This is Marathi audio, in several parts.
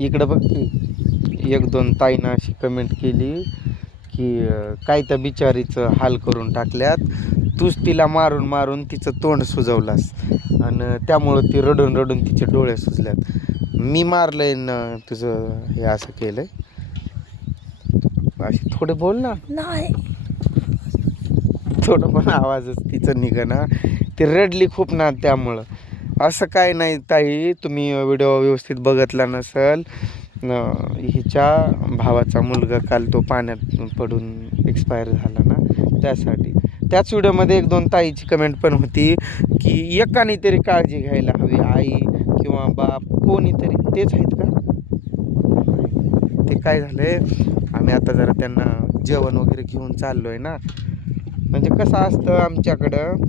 इकडं बघ की 1-2 ताईनं अशी कमेंट केली की काय त्या बिचारीचं हाल करून टाकल्यात, तूच तिला मारून मारून तिचं तोंड सुजवलास आणि त्यामुळं ती रडून रडून तिचे डोळे सुजल्यात. मी मारलंय ना तुझं हे असं केलंय? अशी थोडे बोल ना. नाही. थोडं पण आवाजच तिचं निघेना. ती रडली खूप ना त्यामुळं. असं काय नाही ताई, तुम्ही व्हिडिओ व्यवस्थित बघितला नसेल. हिच्या भावाचा मुलगा काल तो पाण्यात पडून एक्सपायर झाला ना, त्यासाठी. त्याच व्हिडिओमध्ये 1-2 ताईची कमेंट पण होती की एकाने तरी काळजी घ्यायला हवी, आई किंवा बाप कोणीतरी. तेच आहेत का? ते काय झालंय, आम्ही आता जरा त्यांना जेवण वगैरे घेऊन चाललो आहे ना. म्हणजे कसं असतं आमच्याकडं,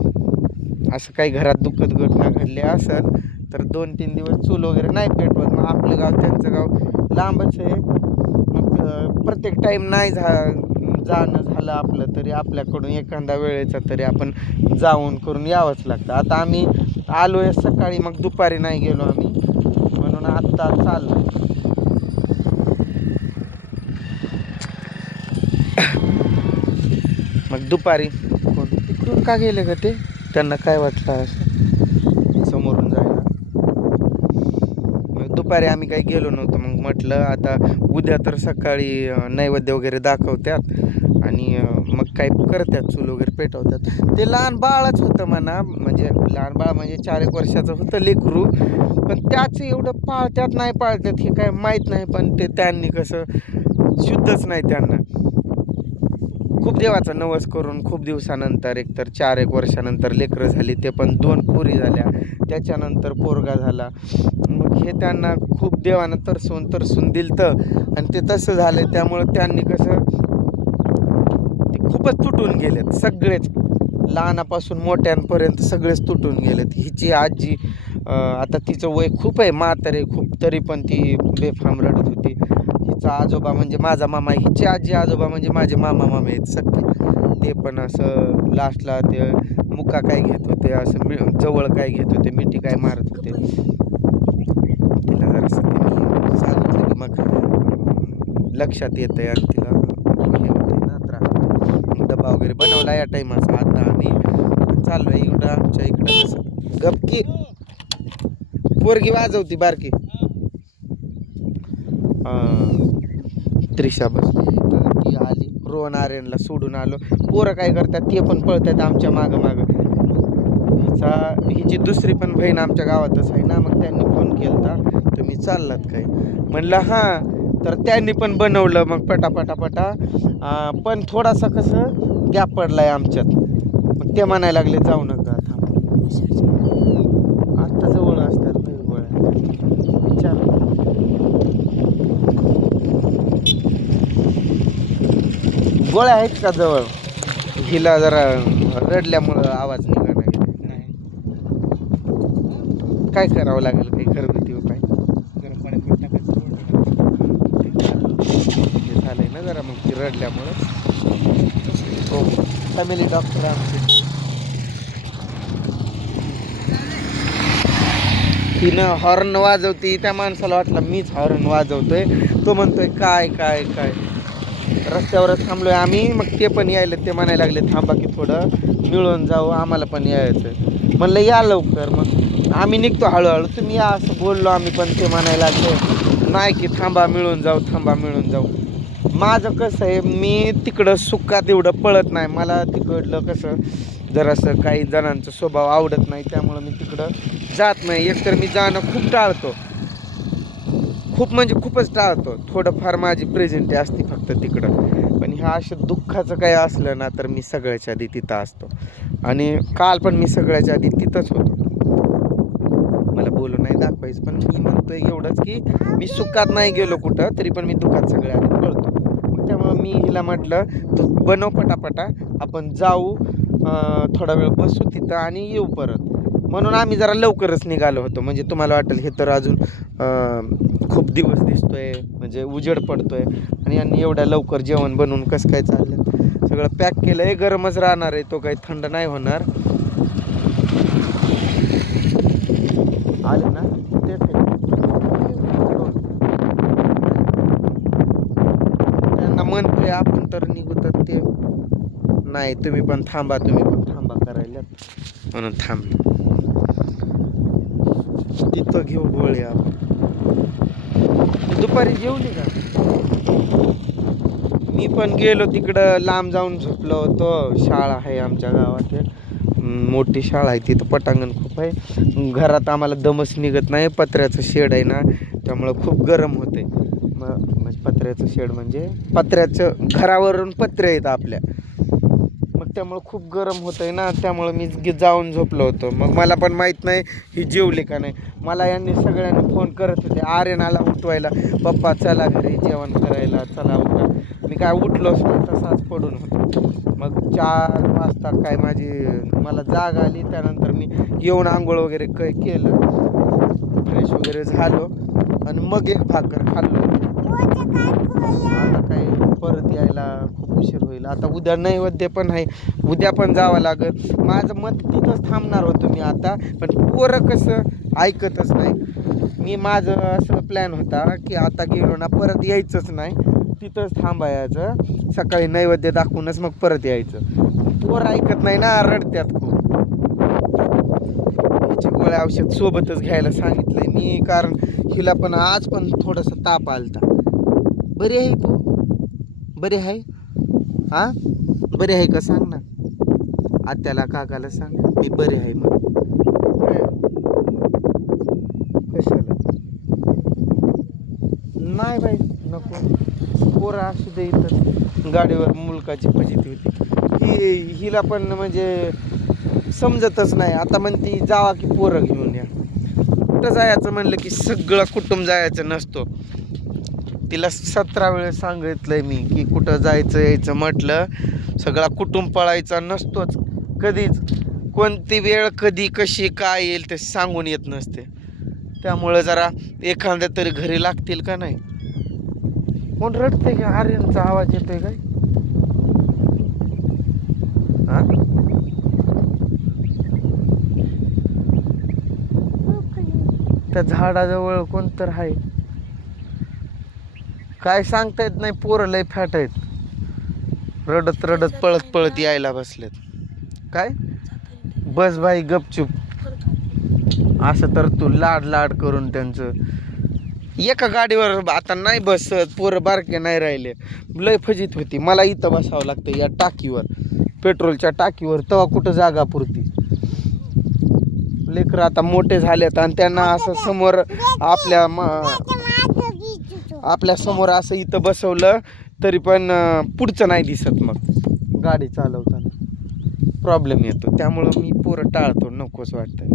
असं काही घरात दुःखद घटना घडली असेल तर 2-3 दिवस चूल वगैरे नाही पेटवत. मग आपलं गाव त्यांचं गाव लांबच आहे. मग प्रत्येक टाईम नाही जाणं झालं आपलं तरी आपल्याकडून एखादा वेळेचा तरी आपण जाऊन करून यावंच लागतं. आता आम्ही आलो आहे सकाळी, मग दुपारी नाही गेलो आम्ही, म्हणून आत्ता चाललो. मग दुपारी कोण तिकडून का गेले का ते, त्यांना काय वाटलं असं समोरून जायला. मग दुपारी आम्ही काही गेलो नव्हतो. मग म्हटलं आता उद्या तर सकाळी नैवेद्य वगैरे दाखवतात आणि मग काय करतात, चूल वगैरे पेटवतात. ते लहान बाळच होतं म्हणा, म्हणजे लहान बाळ म्हणजे 4-1 वर्षाचं होतं लेकरू. पण त्याचं एवढं पाळतात नाही पाळतात हे काय माहीत नाही. पण ते त्यांनी कसं शुद्धच नाही त्यांना. खूप देवाचा नवस करून खूप दिवसानंतर, एकतर 4-1 वर्षानंतर लेकरं झाली, ते पण 2 पोरी झाल्या, त्याच्यानंतर पोरगा झाला. मग हे त्यांना खूप देवानं तरसून दिलतं आणि ते तसं झालं. त्यामुळं त्यांनी कसं ते खूपच तुटून गेलेत सगळेच, लहानापासून मोठ्यांपर्यंत सगळेच तुटून गेलेत. हिची आजी आता तिचं वय खूप आहे, म्हातारे खूप, तरी पण ती बेफाम रडत होती. हिचा आजोबा म्हणजे माझा मामा, हिचे आजी आजोबा म्हणजे माझे मामा मामी आहेत सख्खे. ते पण असं लास्टला ते मुका काय घेत होते, असं जवळ काय घेत होते, मिठी काय मारत होते. तिला जरासं त्यांनी सांगितलं की मग लक्षात येतं आहे आणि तिला हे होते ना, त्रास होते. डबा वगैरे बनवला या टाईमाचा. आता आम्ही चाललो आहे इकडं आमच्या इकडं. कसं गपकी पोरगी वाजवती बारकी. त्रिशा बसली तर ती आली. रोहन आर्यनला सोडून आलो. पोरं काय करतात ते पण पळतात आमच्या मागं मागं. हिची दुसरी पण बहीण आमच्या गावातच आहे ना. मग त्यांनी फोन केला, तुम्ही चाललात काय? म्हणलं हां. तर त्यांनी पण बनवलं मग पटापटा. पण थोडासा कसं गॅप पडला आहे आमच्यात. मग ते म्हणायला लागले जाऊ नका थांब. आत्ता जवळ असतात नाही गोळ्या, विचार. गोळ्या आहेत का जवळ? हिला जरा रडल्यामुळं आवाज निघाला नाही. काय करावं लागेल, काही घरगुती उपाय? गरम पाण्यात टाकायचं. हे झालंय ना जरा, मग ती रडल्यामुळं. हो, फॅमिली डॉक्टर आमचे. तिनं हॉर्न वाजवती, त्या माणसाला वाटलं मीच हॉर्न वाजवतोय. तो म्हणतोय काय काय काय. रस्त्यावरच थांबलोय आम्ही. मग ते पण यायला, ते म्हणायला लागले थांबा की थोडं मिळून जाऊ, आम्हाला पण यायचं. म्हणलं या लवकर. मग आम्ही निघतो हळूहळू, तुम्ही या असं बोललो आम्ही. पण ते म्हणायला लागले नाही की थांबा मिळून जाऊ, थांबा मिळून जाऊ. माझं कसं आहे, मी तिकडं सुखात एवढं पळत नाही. मला तिकडलं कसं जरासं काही जणांचा स्वभाव आवडत नाही, त्यामुळं मी तिकडं जात नाही. एकतर मी जाणं खूप टाळतो, खूप म्हणजे खूपच टाळतो. थोडंफार माझी प्रेझेंटी असते फक्त तिकडं. पण ह्या अशा दुःखाचं काही असलं ना तर मी सगळ्याच्या आधी तिथं असतो. आणि काल पण मी सगळ्याच्या आधी तिथंच होतो. मला बोलू नाही दाखवायचं, पण मी म्हणतोय एवढंच की मी सुखात नाही गेलो कुठं, तरी पण मी दुःखात सगळ्या आधी पळतो. मग त्यामुळं मी हिला म्हटलं तू बनव पटापटा, आपण जाऊ, थोडा वेळ बसू तिथं आणि येऊ परत. म्हणून आम्ही जरा लवकरच निघालो होतो. म्हणजे तुम्हाला वाटेल हे तर अजून खूप दिवस दिसतोय, म्हणजे उजेड पडतोय आणि यांनी एवढ्या लवकर जेवण बनवून कसं काय चाललं. सगळं पॅक केलं आहे, गरमच राहणार आहे, तो काही थंड नाही होणार. आले ना ते आपण तर निघू तर ते नाही, तुम्ही पण थांबा करायला म्हणून थांबलो. तिथं घेऊ गोळी आपण. दुपारी जेवली का? मी पण गेलो तिकडं लांब जाऊन झोपलो होतो. शाळा आहे आमच्या गावात, मोठी शाळा आहे तिथं, पटांगण खूप आहे. घरात आम्हाला दमच निघत नाही, पत्र्याचं शेड आहे ना, त्यामुळं खूप गरम होते. म्हणजे पत्र्याचं शेड म्हणजे पत्र्याचं घरावरून पत्रे आहेत आपल्या, मग त्यामुळं खूप गरम होतंय ना, त्यामुळं मी जाऊन झोपलो होतो. मग मला पण माहीत नाही ही जेवली का नाही. मला यांनी सगळ्यांनी फोन करत होते आर्यनाला उठवायला, पप्पा चला घरी जेवण करायला, चला उठा. मी काय उठलोच नाही, तसाच पडून होतो. मग 4 वाजता काय मला जाग आली. त्यानंतर मी येऊन आंघोळ वगैरे केलं, फ्रेश वगैरे झालो आणि मग एक भाकर खाल्लो. आता काय परत यायला खूप उशीर होईल. आता उद्या नैवेद्य पण आहे, उद्या पण जावं लागेल. माझं मत तिथंच थांबणार होतो मी आता, पण पोरं कसं ऐकतच नाही. मी माझं असं प्लॅन होता की आता गेलो ना परत यायचंच नाही, तिथंच थांबायचं, सकाळी नैवेद्य दाखवूनच मग परत यायचं. पोरं ऐकत नाही ना, रडत्यात खूप. ह्याची गोळ्या औषध सोबतच घ्यायला सांगितलंय मी, कारण हिला पण आज पण थोडासा ताप आलता. बरी आहे तू? बरी आहे? हा, बरी आहे का सांग ना, आत्याला काकाला सांग मी बरी आहे म्हणून. कशाला नाही बाई, नको. पोरं असू दे, इथं गाडीवर मुलकाची फजिती होती. हिला पण म्हणजे समजतच नाही. आता म्हणती जावा की पोरं घेऊन या. कुठं जायचं म्हणलं की सगळं कुटुंब जायचं नसतो. तिला 17 वेळेस सांगितलंय मी की कुठं जायचं यायचं म्हटलं, सगळा कुटुंब पळायचा नसतोच कधीच. कोणती वेळ कधी कशी काय येईल ते सांगून येत नसते. त्यामुळं जरा एखाद्या तरी घरी लागतील का नाही. कोण रडते का? आर्यनचा आवाज येतोय काय? हा, त्या झाडाजवळ कोण तर आहे. काय सांगता येत नाही, पोरं लय फॅट आहेत. रडत रडत पळत पळत यायला बसलेत. काय बस बाई गपचूप. असं तर तू लाड करून त्यांचं एका गाडीवर आता नाही बसत. पोरं बारके नाही राहिले, लय फजित होती. मला इथं बसावं लागतं या टाकीवर, पेट्रोलच्या टाकीवर, तेव्हा कुठं जागा पुरती. लेकरं आता मोठे झालेत आणि त्यांना असं समोर आपल्या समोर असं इथं बसवलं तरी पण पुढचं नाही दिसत. मग गाडी चालवताना प्रॉब्लेम येतो. त्यामुळं मी पोरं टाळतो, नकोच वाटतंय.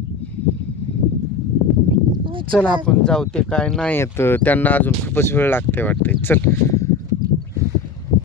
चल आपण जाऊ. ते काय नाही येत, त्यांना अजून खूपच वेळ लागते वाटतंय. चल.